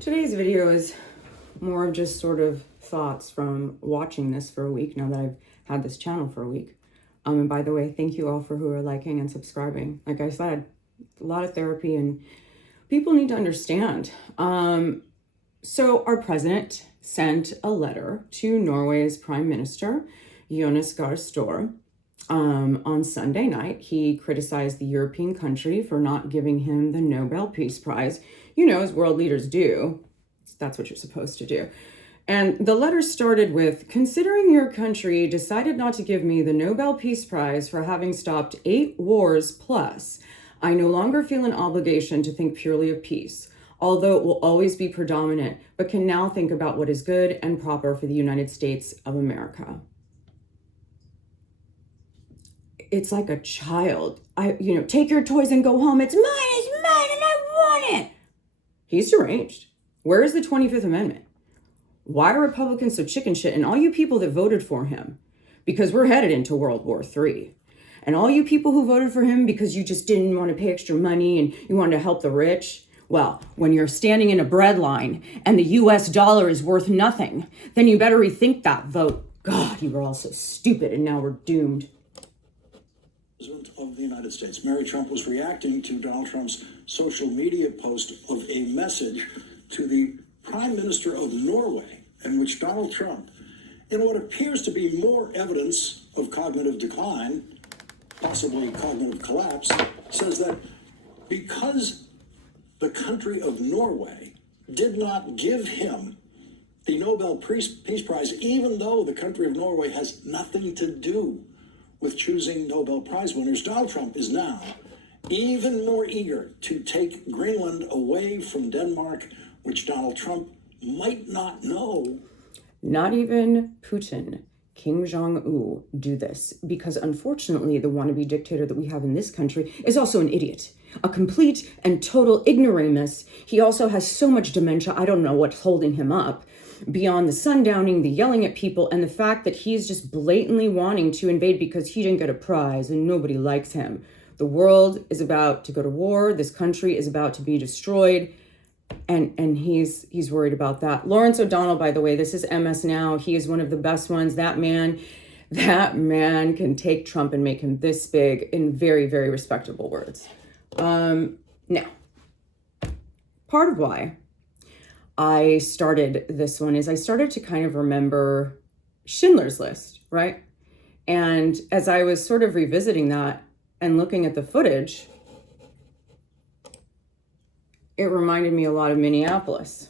Today's video is more of just sort of thoughts from watching this for a week now that I've had this channel for a week. And by the way, thank you all for who are liking and subscribing. Like I said, a lot of therapy and people need to understand. So our president sent a letter to Norway's Prime Minister, Jonas Gahr Støre. On Sunday night, he criticized the European country for not giving him the Nobel Peace Prize. You know, as world leaders do. That's what you're supposed to do. And the letter started with, considering your country decided not to give me the Nobel Peace Prize for having stopped 8 wars plus, I no longer feel an obligation to think purely of peace, although it will always be predominant, but can now think about what is good and proper for the United States of America. It's like a child. Take your toys and go home. It's mine, and I want it. He's deranged. Where is the 25th Amendment? Why are Republicans so chicken shit? And all you people that voted for him, because we're headed into World War III. And all you people who voted for him because you just didn't want to pay extra money and you wanted to help the rich. Well, when you're standing in a bread line and the US dollar is worth nothing, then you better rethink that vote. God, you were all so stupid and now we're doomed. President of the United States, Mary Trump, was reacting to Donald Trump's social media post of a message to the Prime Minister of Norway, in which Donald Trump, in what appears to be more evidence of cognitive decline, possibly cognitive collapse, says that because the country of Norway did not give him the Nobel Peace Prize, even though the country of Norway has nothing to do with choosing Nobel Prize winners, Donald Trump is now even more eager to take Greenland away from Denmark, which Donald Trump might not know. Not even Putin, Kim Jong-un do this, because unfortunately the wannabe dictator that we have in this country is also an idiot, a complete and total ignoramus. He also has so much dementia, I don't know what's holding him up. Beyond the sundowning, the yelling at people, and the fact that he's just blatantly wanting to invade because he didn't get a prize and nobody likes him. The world is about to go to war. This country is about to be destroyed. And he's worried about that. Lawrence O'Donnell, by the way, this is MS Now. He is one of the best ones. That man can take Trump and make him this big in very, very respectable words. Now, part of why I started this one is I started to kind of remember Schindler's List, right? And as I was sort of revisiting that and looking at the footage, it reminded me a lot of Minneapolis.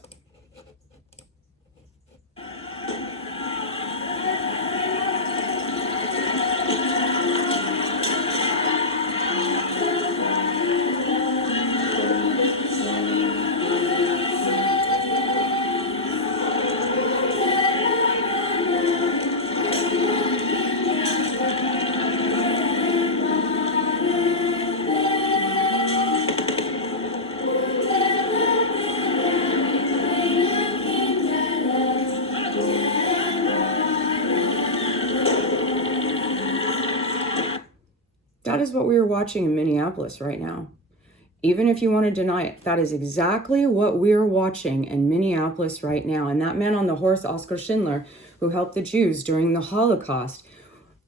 That is what we are watching in Minneapolis right now. Even if you want to deny it, that is exactly what we're watching in Minneapolis right now. And that man on the horse, Oscar Schindler, who helped the Jews during the Holocaust,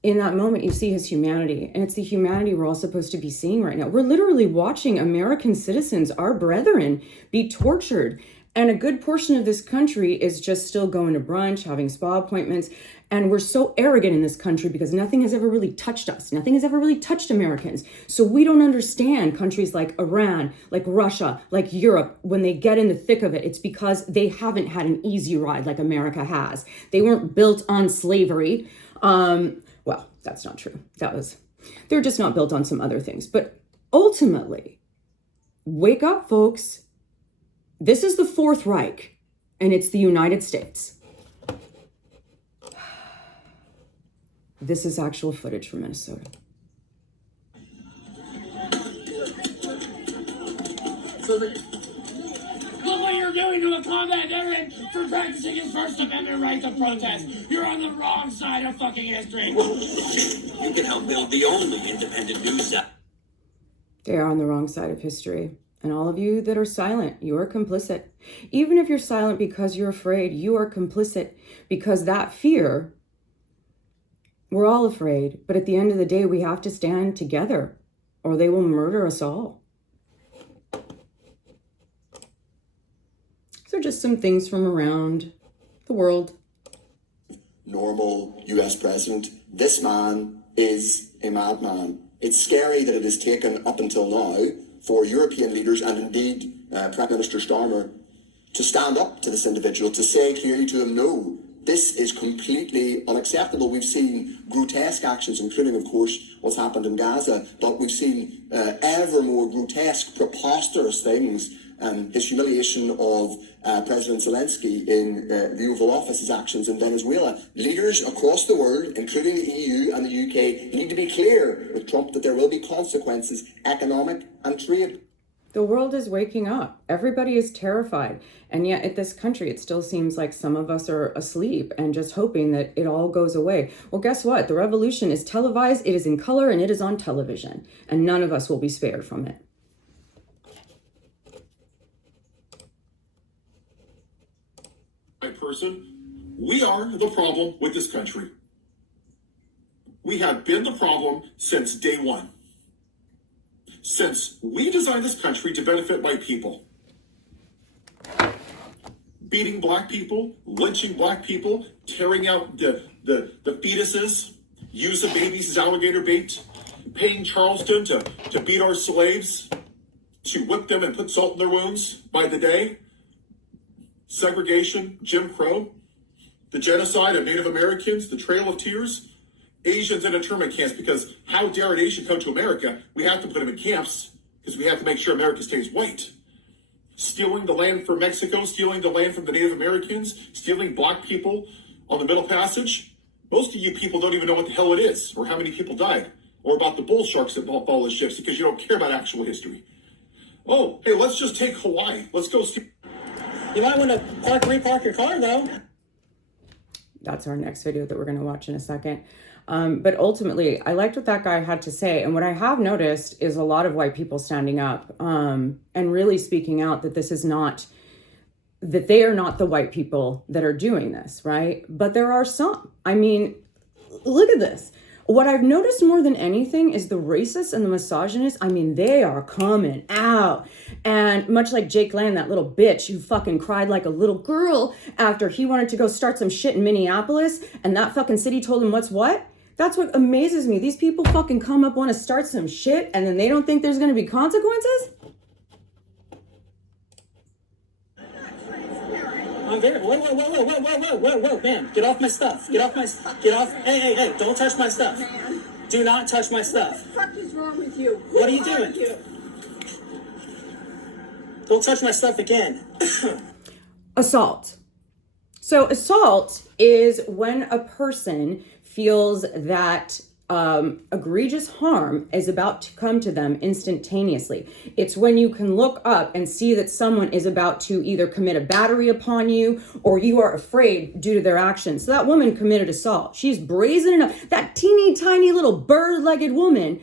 in that moment, you see his humanity. And it's the humanity we're all supposed to be seeing right now. We're literally watching American citizens, our brethren, be tortured. And a good portion of this country is just still going to brunch, having spa appointments. And we're so arrogant in this country because nothing has ever really touched us. Nothing has ever really touched Americans. So we don't understand countries like Iran, like Russia, like Europe. When they get in the thick of it, it's because they haven't had an easy ride like America has. They weren't built on slavery. Well, that's not true. They're just not built on some other things. But ultimately, wake up, folks. This is the Fourth Reich, and it's the United States. This is actual footage from Minnesota. Look what you're doing to a combat veteran for practicing his First Amendment right to protest. You're on the wrong side of fucking history. You can help build the only independent news. They are on the wrong side of history. And all of you that are silent, you are complicit. Even if you're silent because you're afraid, you are complicit, because that fear, we're all afraid. But at the end of the day, we have to stand together or they will murder us all. So just some things from around the world. Normal US president. This man is a madman. It's scary that it has taken up until now for European leaders and indeed Prime Minister Starmer to stand up to this individual, to say clearly to him, no, this is completely unacceptable. We've seen grotesque actions, including, of course, what's happened in Gaza, but we've seen ever more grotesque, preposterous things. His humiliation of President Zelensky in the Oval Office, his actions in Venezuela. Leaders across the world, including the EU and the UK, need to be clear with Trump that there will be consequences, economic and trade. The world is waking up. Everybody is terrified. And yet at this country, it still seems like some of us are asleep and just hoping that it all goes away. Well, guess what? The revolution is televised, it is in color, and it is on television. And none of us will be spared from it. Person, we are the problem with this country. We have been the problem since day one. Since we designed this country to benefit white people. Beating black people, lynching black people, tearing out the fetuses, using babies as alligator bait, paying Charleston to beat our slaves, to whip them and put salt in their wounds by the day. Segregation, Jim Crow, the genocide of Native Americans, the Trail of Tears, Asians in internment camps, because how dare an Asian come to America? We have to put them in camps because we have to make sure America stays white. Stealing the land from Mexico, stealing the land from the Native Americans, stealing black people on the Middle Passage. Most of you people don't even know what the hell it is or how many people died or about the bull sharks that follow the ships because you don't care about actual history. Oh, hey, let's just take Hawaii. Let's go steal. You might want to repark your car, though. That's our next video that we're going to watch in a second. But ultimately, I liked what that guy had to say. And what I have noticed is a lot of white people standing up and really speaking out that this is not, that they are not the white people that are doing this, right? But there are some. I mean, look at this. What I've noticed more than anything is the racists and the misogynists. I mean, they are coming out. And much like Jake Land, that little bitch who fucking cried like a little girl after he wanted to go start some shit in Minneapolis and that fucking city told him what's what. That's what amazes me. These people fucking come up, want to start some shit, and then they don't think there's going to be consequences? I'm very. Whoa, man! Get off my stuff! Get off my. Get off! Hey! Don't touch my stuff! Man. Do not touch my stuff! What the fuck is wrong with you? What are you doing? Don't touch my stuff again. Assault. So assault is when a person feels that egregious harm is about to come to them instantaneously. It's when you can look up and see that someone is about to either commit a battery upon you or you are afraid due to their actions. So that woman committed assault. She's brazen enough. That teeny tiny little bird-legged woman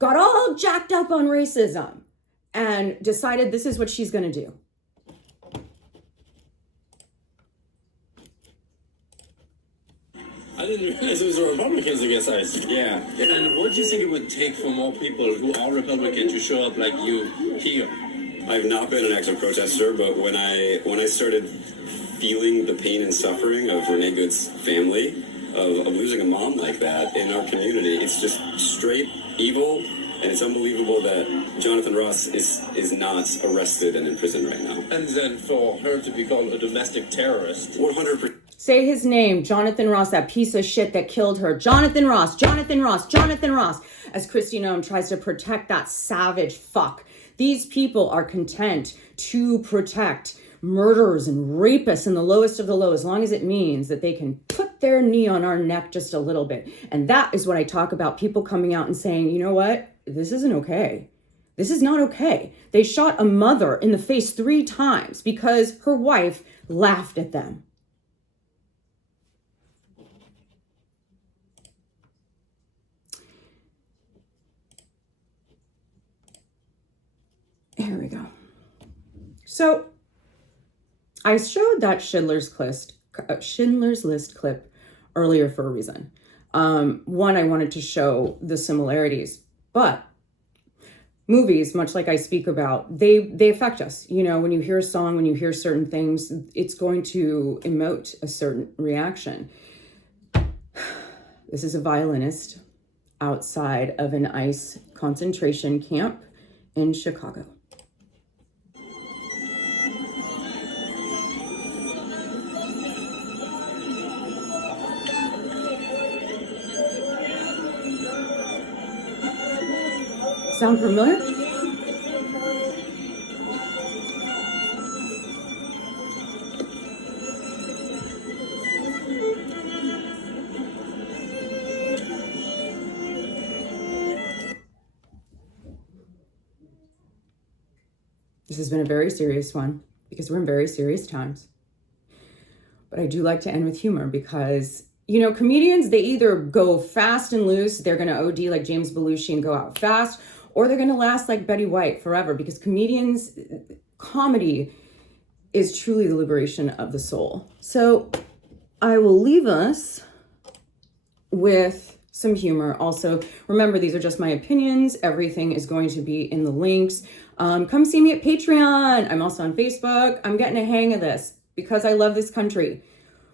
got all jacked up on racism and decided this is what she's going to do. I didn't realize it was the Republicans against ICE. Yeah. And what do you think it would take for more people who are Republican to show up like you here? I've not been an active protester, but when I started feeling the pain and suffering of Renee Good's family, of losing a mom like that in our community, it's just straight evil, and it's unbelievable that Jonathan Ross is not arrested and in prison right now. And then for her to be called a domestic terrorist. 100%. Say his name, Jonathan Ross, that piece of shit that killed her. Jonathan Ross, Jonathan Ross, Jonathan Ross. As Kristi Noem tries to protect that savage fuck. These people are content to protect murderers and rapists and the lowest of the low, as long as it means that they can put their knee on our neck just a little bit. And that is what I talk about, people coming out and saying, you know what? This isn't okay. This is not okay. They shot a mother in the face 3 times because her wife laughed at them. Here we go. So I showed that Schindler's List clip earlier for a reason. One, I wanted to show the similarities, but movies, much like I speak about, they affect us. You know, when you hear a song, when you hear certain things, it's going to emote a certain reaction. This is a violinist outside of an ICE concentration camp in Chicago. Sound familiar? This has been a very serious one because we're in very serious times. But I do like to end with humor because, you know, comedians, they either go fast and loose, they're going to OD like James Belushi and go out fast, or they're going to last like Betty White forever, because comedy is truly the liberation of the soul. So I will leave us with some humor. Also, remember, these are just my opinions. Everything is going to be in the links. Come see me at Patreon. I'm also on Facebook. I'm getting a hang of this because I love this country.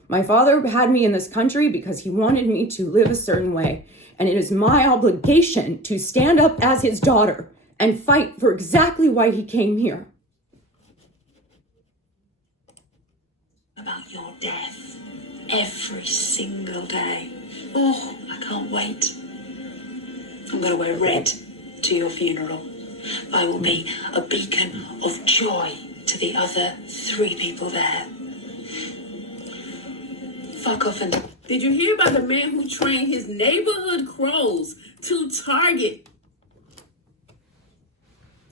My father had me in this country because he wanted me to live a certain way. And it is my obligation to stand up as his daughter and fight for exactly why he came here. About your death every single day. Oh, I can't wait. I'm going to wear red to your funeral. I will be a beacon of joy to the other 3 people there. Fuck off and... Did you hear about the man who trained his neighborhood crows to target?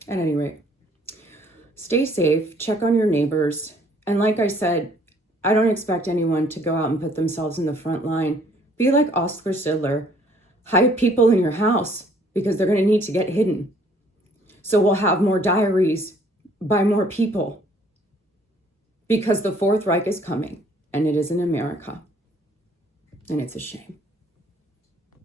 At any rate, stay safe, check on your neighbors. And like I said, I don't expect anyone to go out and put themselves in the front line. Be like Oscar Schindler. Hide people in your house because they're going to need to get hidden. So we'll have more diaries by more people because the Fourth Reich is coming, and it is in America. And it's a shame.